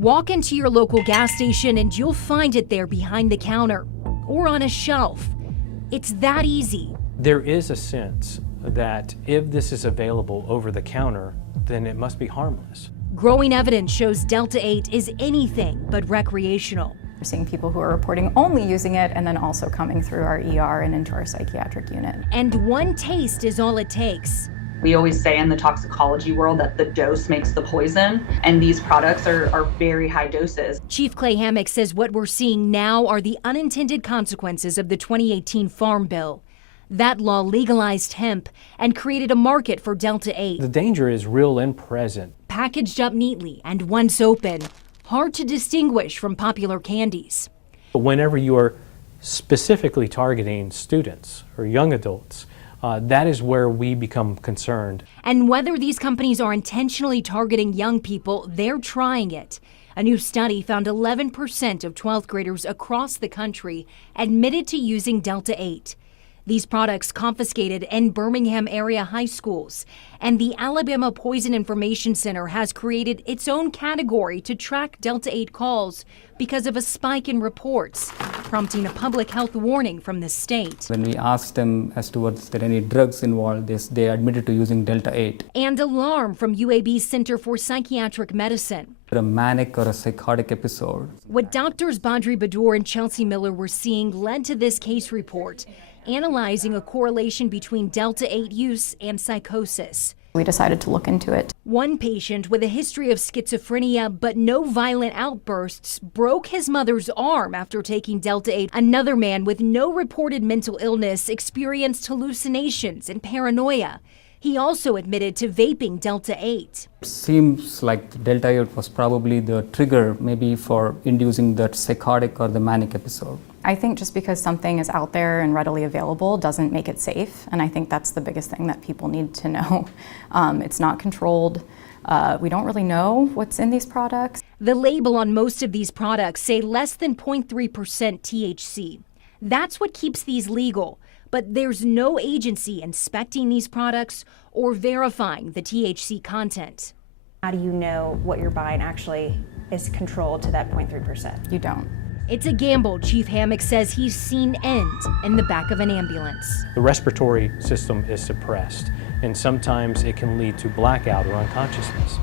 Walk into your local gas station and you'll find it there behind the counter or on a shelf. It's that easy. There is a sense that if this is available over the counter, then it must be harmless. Growing evidence shows Delta-8 is anything but recreational. We're seeing people who are reporting only using it and then also coming through our ER and into our psychiatric unit. And one taste is all it takes. We always say in the toxicology world that the dose makes the poison, and these products are very high doses. Chief Clay Hammock says what we're seeing now are the unintended consequences of the 2018 Farm Bill. That law legalized hemp and created a market for Delta-8. The danger is real and present. Packaged up neatly and once open, hard to distinguish from popular candies. Whenever you are specifically targeting students or young adults, that is where we become concerned. And whether these companies are intentionally targeting young people, they're trying it. A new study found 11% of 12th graders across the country admitted to using Delta-8. These products confiscated in Birmingham area high schools, and the Alabama Poison Information Center has created its own category to track Delta-8 calls because of a spike in reports, prompting a public health warning from the state. When we asked them as to was there any drugs involved, they admitted to using Delta-8. And alarm from UAB's Center for Psychiatric Medicine. A manic or a psychotic episode. What doctors Badri Badur and Chelsea Miller were seeing led to this case report, analyzing a correlation between Delta-8 use and psychosis. We decided to look into it. One patient with a history of schizophrenia but no violent outbursts broke his mother's arm after taking Delta-8. Another man with no reported mental illness experienced hallucinations and paranoia. He also admitted to vaping Delta-8. It seems like Delta-8 was probably the trigger maybe for inducing that psychotic or the manic episode. I think just because something is out there and readily available doesn't make it safe, and I think that's the biggest thing that people need to know. It's not controlled. We don't really know what's in these products. The label on most of these products say less than 0.3% THC. That's what keeps these legal, but there's no agency inspecting these products or verifying the THC content. How do you know what you're buying actually is controlled to that 0.3%? You don't. It's a gamble Chief Hammock says he's seen end in the back of an ambulance. The respiratory system is suppressed, and sometimes it can lead to blackout or unconsciousness.